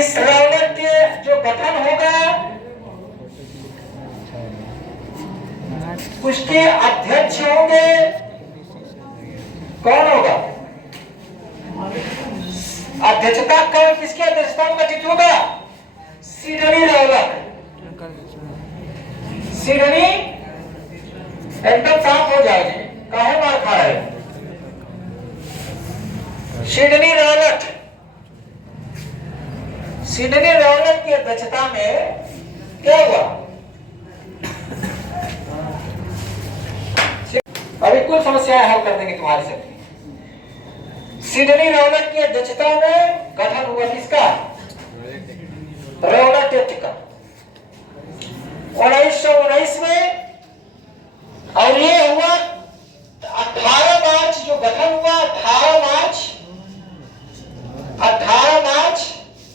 इस रौनक के जो गठन होगा उसके अध्यक्ष होंगे, कौन होगा? अध्यक्षता कौन, किसकी अध्यक्षता में गठित होगा? सिडनी रौनक। सिडनी एकदम साफ हो जाओ जी, काहे मार खा रहे? सिडनी रौनक, सिडनी रौनक की अध्यक्षता में क्या हुआ? अभी कुल समस्याएं हल कर देंगे तुम्हारी सबकी। सिडनी रौनक की अध्यक्षता में गठन हुआ किसका? रौनक एक्ट का 1919 में, और ये हुआ 18 मार्च, जो गठन हुआ 18 मार्च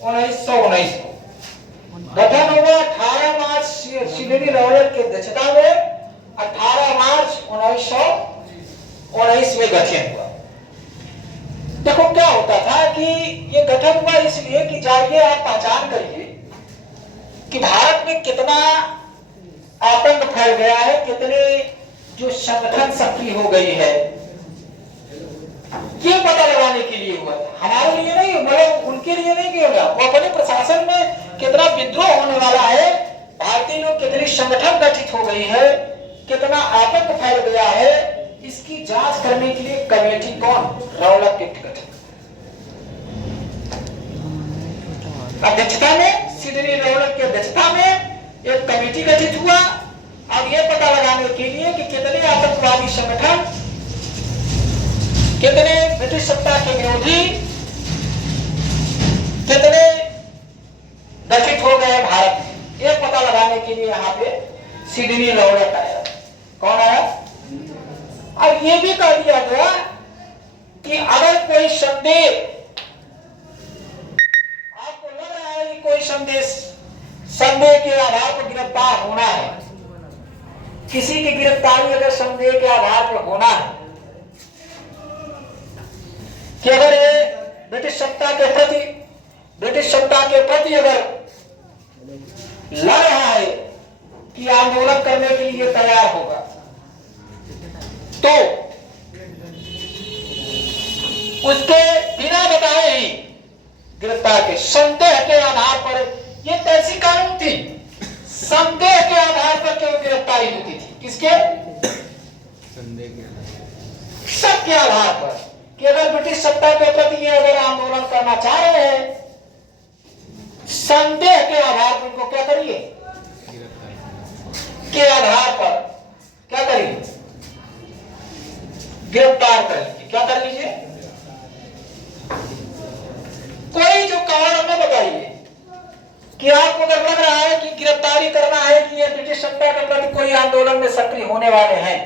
1919 को गठन हुआ। 18 मार्च सिडनी रौनक की अध्यक्षता में 18 मार्च 1919 में गठन हुआ। देखो क्या होता था कि ये गठन हुआ इसलिए कि जाइए आप पहचान करिए कि भारत में कितना आतंक फैल गया है, कितने जो संगठन सक्रिय हो गई है, ये पता लगाने के लिए हुआ। हमारे लिए नहीं, मतलब उनके लिए नहीं किया गया। वो अपने प्रशासन में कितना विद्रोह होने वाला है, भारतीय लोग कितनी संगठन गठित हो गई है, कितना आतंक फैल गया है, इसकी जांच करने के लिए कमेटी कौन? रौनक एक्ट गठन। अध्यक्षता में, सिडनी रौनक की अध्यक्षता में एक कमेटी गठित हुआ। अब यह पता लगाने के लिए कि कितने आतंकवादी संगठन, कितने ब्रिटिश सत्ता के विरोधी, कितने गठित हो गए भारत में, यह पता लगाने के लिए यहाँ पे सिडनी रौनक आया। कौन आया? और ये भी कह दिया गया कि अगर कोई संदेह, आपको लग रहा है कि कोई संदेह के आधार पर गिरफ्तार होना है, किसी की गिरफ्तारी अगर संदेह के आधार पर होना है कि अगर ये ब्रिटिश सत्ता के प्रति अगर लग रहा है कि आंदोलन करने के लिए तैयार होगा, तो उसके बिना बताए ही गिरफ्तार के, संदेह के आधार पर, ये कैसी कानून थी? संदेह के आधार पर क्यों गिरफ्तारी होती थी? किसके? संदेह के आधार, शक के आधार पर कि अगर ब्रिटिश सत्ता के प्रति ये अगर आंदोलन करना चाह रहे हैं, संदेह के आधार पर उनको क्या करिए? के आधार पर क्या करिए? गिरफ्तार कर लीजिए। क्या कर लीजिए? कोई जो कारण हमें बताइए कि आपको अगर लग रहा है कि गिरफ्तारी करना है कि ये ब्रिटिश सत्ता के प्रति कोई आंदोलन में सक्रिय होने वाले हैं,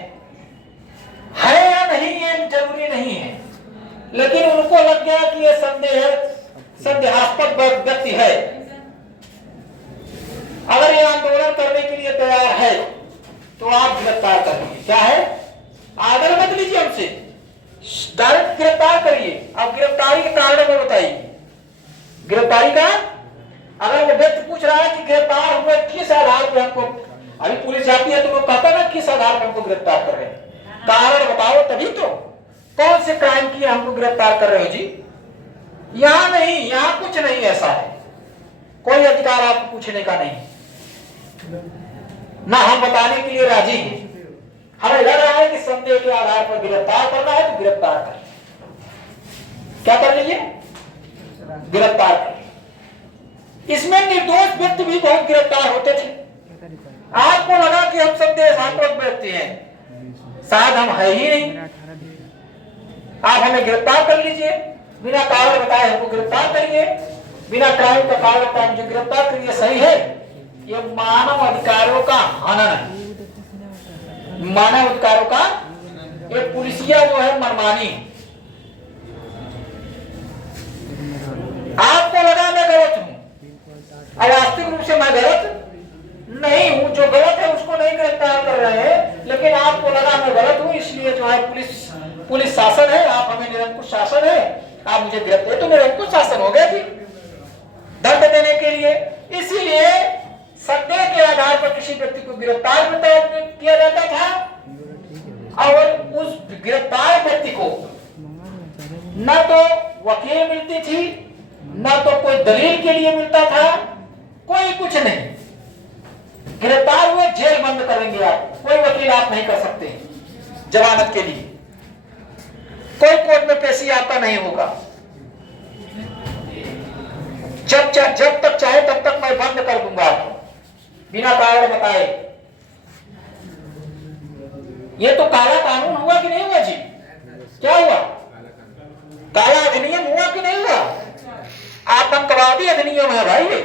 है या नहीं ये जरूरी नहीं है, लेकिन उनको लग गया कि ये संदेहास्पद व्यक्ति है, अगर ये आंदोलन करने के लिए तैयार है तो आप गिरफ्तार कर लीजिए। क्या है? आर्डर मत लीजिए हमसे, डायरेक्ट गिरफ्तार करिए। अब गिरफ्तारी के कारण हमें बताइए। गिरफ्तारी का अगर वो व्यक्ति पूछ रहा है कि गिरफ्तार हुए किस आधार पर हमको, अभी पुलिस जाती है तो लोग कहता ना किस आधार पर हमको गिरफ्तार कर रहे हैं, कारण बताओ तभी तो। कौन से क्राइम किए हमको गिरफ्तार कर रहे हो जी? यहां नहीं, यहां कुछ नहीं ऐसा है, कोई अधिकार आपको पूछने का नहीं, ना हम बताने के लिए राजी हैं। हमें लग रहा है कि संदेह के आधार पर गिरफ्तार करना है तो गिरफ्तार कर, क्या कर लीजिए? गिरफ्तार कर। इसमें निर्दोष व्यक्ति भी बहुत गिरफ्तार होते थे। आपको लगा कि हम संदेहास्पद व्यक्ति हैं, शायद हम है ही नहीं, आप हमें गिरफ्तार कर लीजिए, बिना कारण बताए हमको गिरफ्तार करिए, बिना क्राइम का कारण बताए मुझे गिरफ्तार करिए। सही है? ये मानव अधिकारों का हनन है, मानव अधिकारों का। ये पुलिसिया जो है मनमानी। आपको लगा मैं गलत हूं, और वास्तविक रूप से मैं गलत नहीं हूं, जो गलत है उसको नहीं गिरफ्तार कर रहे हैं, लेकिन आपको लगा मैं गलत हूं, इसलिए जो है पुलिस शासन है, आप हमें निरंकुश शासन है, आप मुझे गिरफ्तार, तो निरंकुश शासन हो गया जी। दंड देने के लिए। इसीलिए संदेह के आधार पर किसी व्यक्ति को गिरफ्तार किया जाता था और उस गिरफ्तार व्यक्ति को न तो वकील मिलती थी, न तो कोई दलील के लिए मिलता था, कोई कुछ नहीं। गिरफ्तार हुए जेल बंद करेंगे आप, कोई वकील आप नहीं कर सकते जमानत के लिए, कोई कोर्ट में पेशी आपका नहीं होगा। जब तक चाहे तब तक मैं बंद कर दूंगा आपको बिना कारण बताए। ये तो काला कानून हुआ कि नहीं हुआ जी? क्या हुआ? काला अधिनियम हुआ कि नहीं हुआ? आतंकवादी अधिनियम है भाई ये।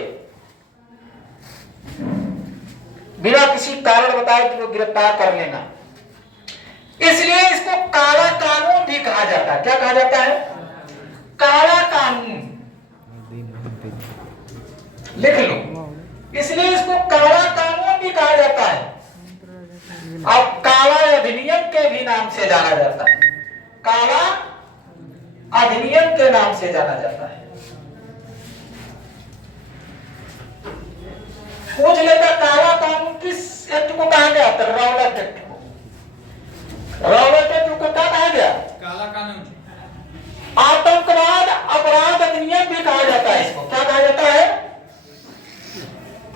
बिना किसी कारण बताए कि वो गिरफ्तार कर लेना, इसलिए इसको काला कानून भी कहा जाता है। क्या कहा जाता है? काला कानून। लिख लो, इसलिए इसको काला कानून भी कहा जाता है। अब काला अधिनियम के भी नाम से जाना जाता है, काला अधिनियम के नाम से जाना जाता है। पूछ लेता काला कानून किस एक्ट को कहा गया? तो रॉबर्ट एक्ट को। रॉबर्ट एक्ट को क्या कहा गया? काला कानून। आतंकवाद अपराध अधिनियम भी कहा जाता है इसको। क्या कहा जाता है?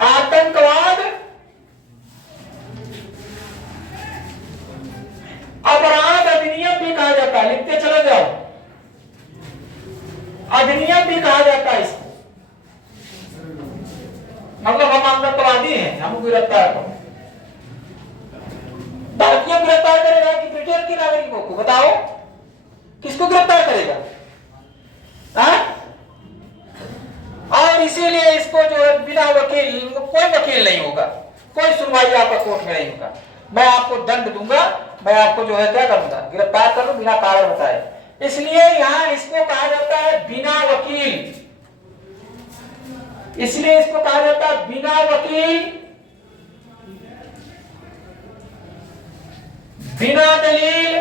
आतंकवाद अपराध अधिनियम भी कहा जाता है। लिखते चले जाओ, अधिनियम भी कहा जाता है इसको। मतलब हम आतंकवादी हैं, हम गिरफ्तार करो। भारतीय गिरफ्तार करेगा कि ब्रिटेन के नागरिकों को? बताओ, किसको गिरफ्तार करेगा? और इसीलिए इसको जो है बिना वकील, कोई वकील नहीं होगा, कोई सुनवाई आपका कोर्ट में नहीं होगा। मैं आपको दंड दूंगा, मैं आपको जो है क्या करूंगा? गिरफ्तार करूं बिना कारण बताए। इसलिए यहां इसको कहा जाता है बिना वकील। इसलिए इसको कहा जाता है बिना वकील, बिना दलील,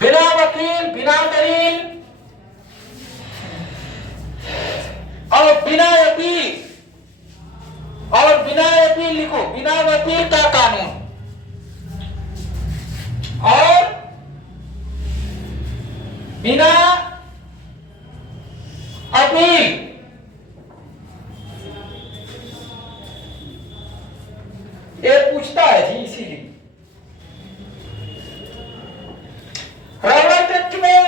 बिना वकील, बिना दलील और बिना अपील। और बिना अपील लिखो, बिना वकील का कानून और बिना अपील। ये पूछता है जी, इसीलिए रॉबर्ट एक्ट में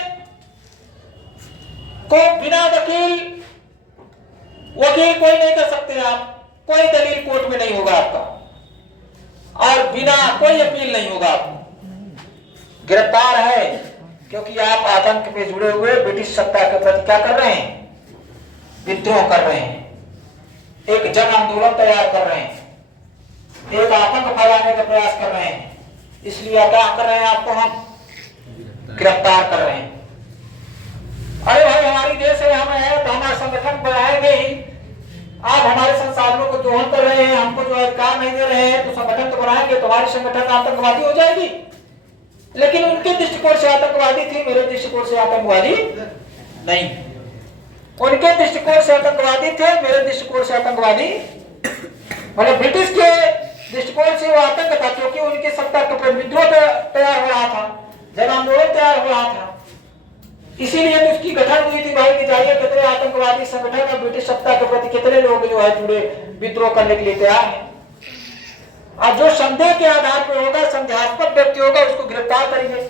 को बिना वकील कोई नहीं कर सकते आप, कोई दलील कोर्ट में नहीं होगा आपका, और बिना कोई अपील नहीं होगा आपको। गिरफ्तार है क्योंकि आप आतंक में जुड़े हुए ब्रिटिश सत्ता के प्रति क्या कर रहे हैं? विद्रोह कर रहे हैं, एक जन आंदोलन तैयार कर रहे हैं, एक आतंक फैलाने का प्रयास कर रहे हैं। इसलिए क्या कर रहे हैं? आपको हम गिरफ्तार कर रहे हैं। अरे भाई हमारी देश है, हम है तो हमारा संगठन बढ़ाएंगे ही। आप हमारे संसाधनों को दोहन कर रहे हैं, हमको जो अधिकार नहीं दे रहे हैं, तो संगठन तो बढ़ाएंगे तो हमारी संगठन आतंकवादी हो जाएगी। लेकिन उनके दृष्टिकोण से आतंकवादी थी, मेरे दृष्टिकोण से आतंकवादी नहीं। उनके दृष्टिकोण से आतंकवादी थे, मेरे दृष्टिकोण से आतंकवादी, मतलब ब्रिटिश के दृष्टिकोण से वो आतंक था, क्योंकि उनकी सत्ता के प्रति विद्रोह तैयार हो रहा था, जन आंदोलन तैयार हो रहा था। इसीलिए तो उसकी गठन हुई थी भाई कि जाइए कितने आतंकवादी संगठन और ब्रिटिश सत्ता के प्रति कितने लोग जो है जुड़े विद्रोह करने के लिए तैयार हैं। और जो संदेह के आधार पर होगा, संदेहास्पद व्यक्ति होगा, उसको गिरफ्तार करेंगे।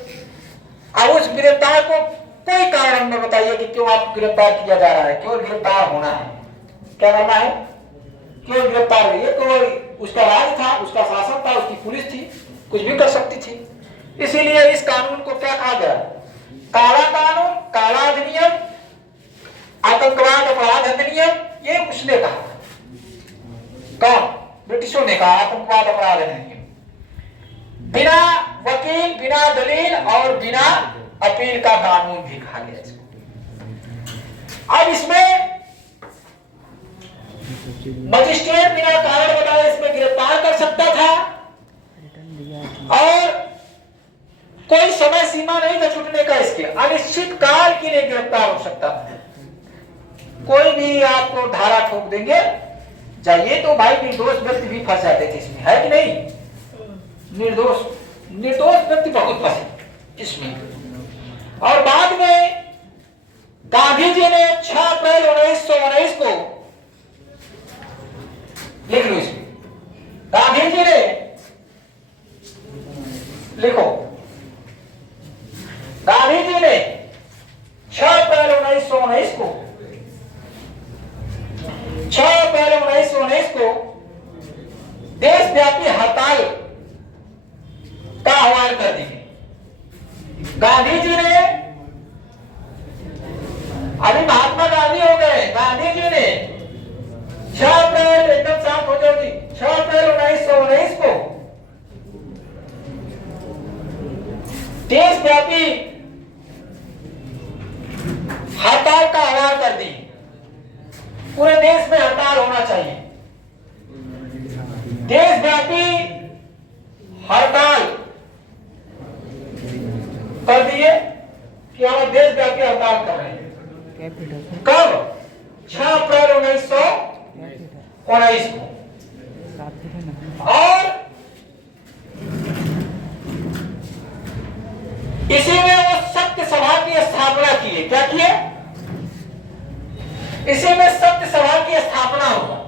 और उस गिरफ्तार को कोई कारण न बताइए कि क्यों आप गिरफ्तार किया जा रहा है, क्यों गिरफ्तार होना है, क्या करना है, क्यों गिरफ्तार हुई है। तो उसका राज था, उसका शासन था, उसकी पुलिस थी, कुछ भी कर सकती थी। इसीलिए इस कानून को क्या कहा गया? काला कानून, काला अधिनियम, आतंकवाद अपराध अधिनियम। ये उसने कहा, कौन? ब्रिटिशों ने कहा आतंकवाद अपराध अधिनियम। बिना वकील, बिना दलील और बिना अपील का कानून भी कहा गया इसको। अब इसमें मजिस्ट्रेट बिना कारण बताए इसमें गिरफ्तार कर सकता था और कोई समय सीमा नहीं के छूटने का इसके अनिश्चित काल के लिए गिरफ्तार हो सकता है। कोई भी आपको धारा ठोक देंगे चाहिए तो भाई निर्दोष व्यक्ति भी फंस जाते थे इसमें, है कि नहीं? निर्दोष व्यक्ति बहुत फंसे इसमें। और बाद में गांधी जी ने 6 अप्रैल 1919 को, लिख लो इसमें, गांधी जी ने, लिखो, गांधी जी ने 6 अप्रैल 1919 को 6 अप्रैल 1919 को देशव्यापी हड़ताल का आह्वान कर दी। गांधी जी ने, अभी महात्मा गांधी हो गए, गांधी जी ने 6 अप्रैल, एकदम शांत हो जाओ जी, 6 अप्रैल 1919 को देशव्यापी हड़ताल का आह्वान कर दी। पूरे देश में हड़ताल होना चाहिए। देशव्यापी हड़ताल कर दिए कि हम देशव्यापी हड़ताल कर रहे हैं। कब? 6 अप्रैल 1919 को। और इसी में वो सत्य सभा की स्थापना किए। क्या किए? इसी में सत्य सभा की स्थापना होगा।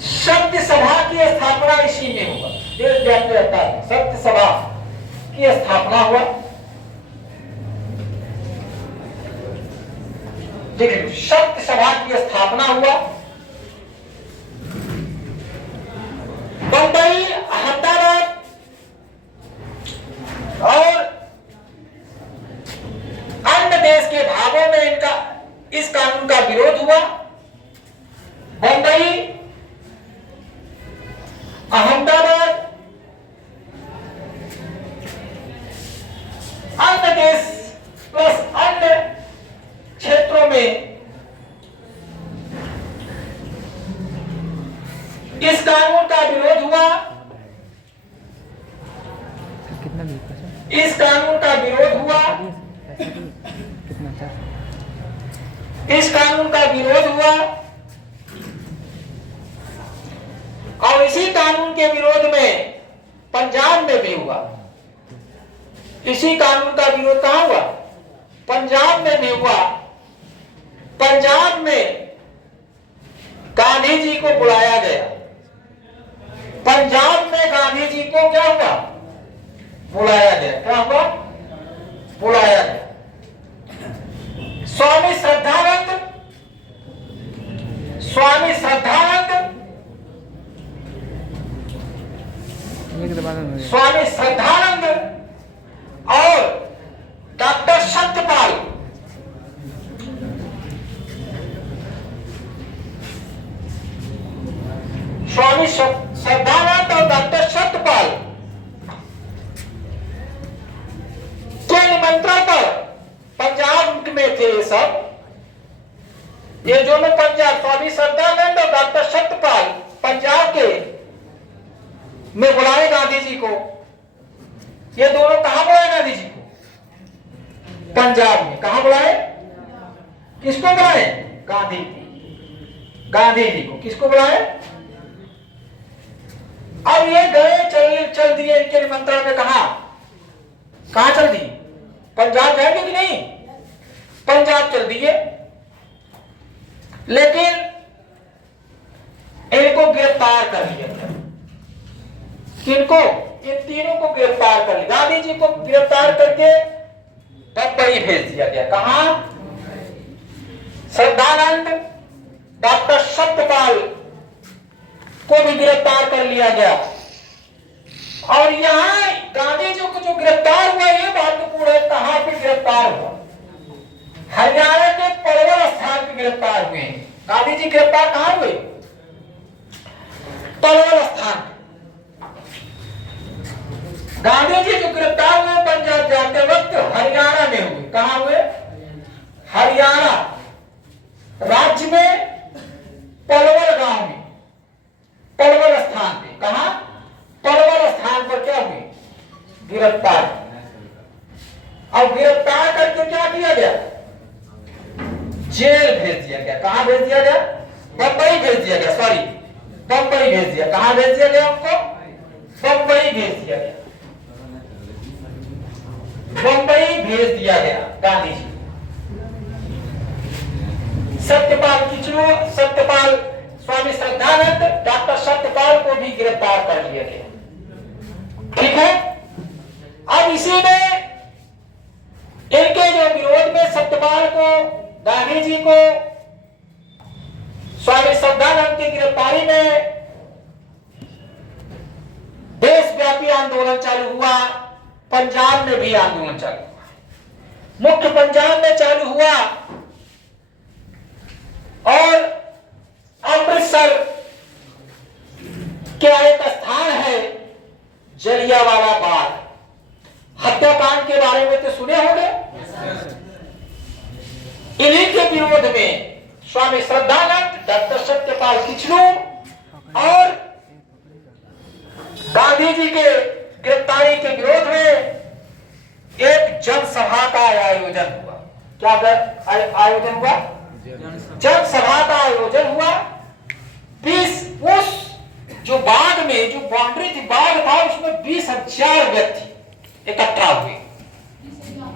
सत्य सभा की स्थापना इसी में होगा। देशव्यापी हड़ताल, सत्य सभा की स्थापना हुआ। देखिए, सत्य सभा की स्थापना हुआ। बंबई, अहमदाबाद और अन्य देश के भागों में इनका, इस कानून का विरोध हुआ। बंबई, अहमदाबाद, अन्य देश प्लस अन्य क्षेत्रों में इस कानून का विरोध हुआ। इस कानून का विरोध हुआ। इस कानून का विरोध हुआ और इसी कानून के विरोध में पंजाब में भी हुआ। इसी कानून का विरोध कहां हुआ? पंजाब में भी हुआ। पंजाब में गांधी जी को बुलाया गया। पंजाब में गांधी जी को क्या हुआ? बुलाया गया। क्या हुआ? बुलाया गया। स्वामी श्रद्धानंद, स्वामी श्रद्धानंद, स्वामी श्रद्धानंद और डॉक्टर सत्यपाल, स्वामी श्रद्धानंद और डॉक्टर सत्यपाल के निमंत्रण पर पंजाब में थे ये सब। ये दोनों पंजाब, स्वामी श्रद्धानंद और डॉक्टर सत्यपाल पंजाब के में बुलाए गांधी जी को। ये दोनों कहां बुलाए गांधी जी को? पंजाब में। कहां बुलाए? किसको बुलाए? गांधी जी को। किसको बुलाए? अब ये गए, चल दिए इनके निमंत्रण में। कहां चल दिए? पंजाब जाएंगे कि नहीं? पंजाब चल दिए। लेकिन इनको गिरफ्तार कर लिया गया। किनको? इन तीनों को गिरफ्तार कर लिया। गांधी जी को गिरफ्तार करके बंबई भेज दिया गया। कहां? श्रद्धानंद, डॉक्टर सत्यपाल को भी गिरफ्तार कर लिया गया। और यहां गांधी जी को जो गिरफ्तार हुआ, ये महत्वपूर्ण है। कहां पे गिरफ्तार हुआ? हरियाणा के पलवल स्थान पे गिरफ्तार हुए। गांधी जी गिरफ्तार कहां हुए? पलवल स्थान। गांधी जी जो गिरफ्तार हुए पंजाब जाते वक्त हरियाणा में हुए। कहां हुए? हरियाणा राज्य में पलवल गांव में, पलवल स्थान पे। कहां? पलवल स्थान पर क्या हुए? गिरफ्तार। अब गिरफ्तार करके क्या किया गया? जेल भेज दिया गया। कहां भेज दिया गया? बंबई भेज दिया गया। सॉरी, बंबई भेज दिया। कहां भेज दिया गया उनको? बंबई भेज दिया गया। बंबई भेज दिया गया गांधी जी। सत्यपाल किचलू, सत्यपाल, स्वामी श्रद्धानंद, डॉक्टर सत्यपाल को भी गिरफ्तार कर लिया गया। ठीक है। अब इसी में इनके जो विरोध में सत्यपाल को, गांधी जी को, स्वामी श्रद्धानंद की गिरफ्तारी में देशव्यापी आंदोलन चालू हुआ। पंजाब में भी आंदोलन चालू हुआ। मुख्य पंजाब में चालू हुआ और अमृतसर क्या एक स्थान है जलियांवाला बाग, हत्याकांड के बारे में तो सुने होंगे। इन्हीं के विरोध में स्वामी श्रद्धानंद, डॉक्टर सत्यपाल किचलू और गांधी जी के गिरफ्तारी के विरोध में एक जनसभा का आयोजन हुआ। क्या आयोजन हुआ? जनसभा का आयोजन हुआ। 20 उस जो बाग में, जो बाउंड्री थी, बाग था, उसमें 20,000 व्यक्ति इकट्ठा हुए।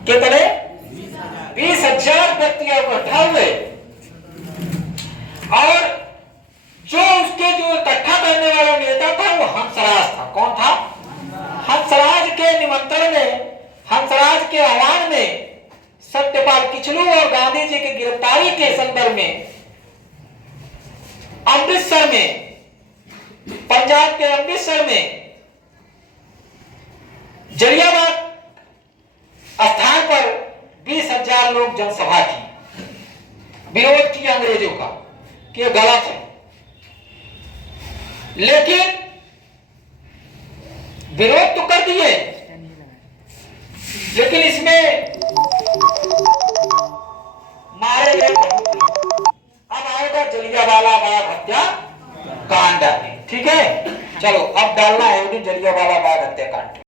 कितने? 20,000 व्यक्ति इकट्ठा हुए और जो उसके जो इकट्ठा करने वाला नेता था वो हंसराज था। कौन था? हंसराज के निमंत्रण में, हंसराज के आह्वान में सत्यपाल किचलू और गांधी जी की गिरफ्तारी के संदर्भ में अमृतसर में, पंजाब के अमृतसर में जलियांवाला स्थान पर 20,000 लोग जनसभा की, विरोध किया अंग्रेजों का कि ये गलत है। लेकिन विरोध तो कर दिए, लेकिन इसमें मारे गए बहुत लोग। अब आएगा जलियांवाला बाग हत्या कांड। ठीक है, चलो अब डालना है जलियांवाला बाग हत्याकांड।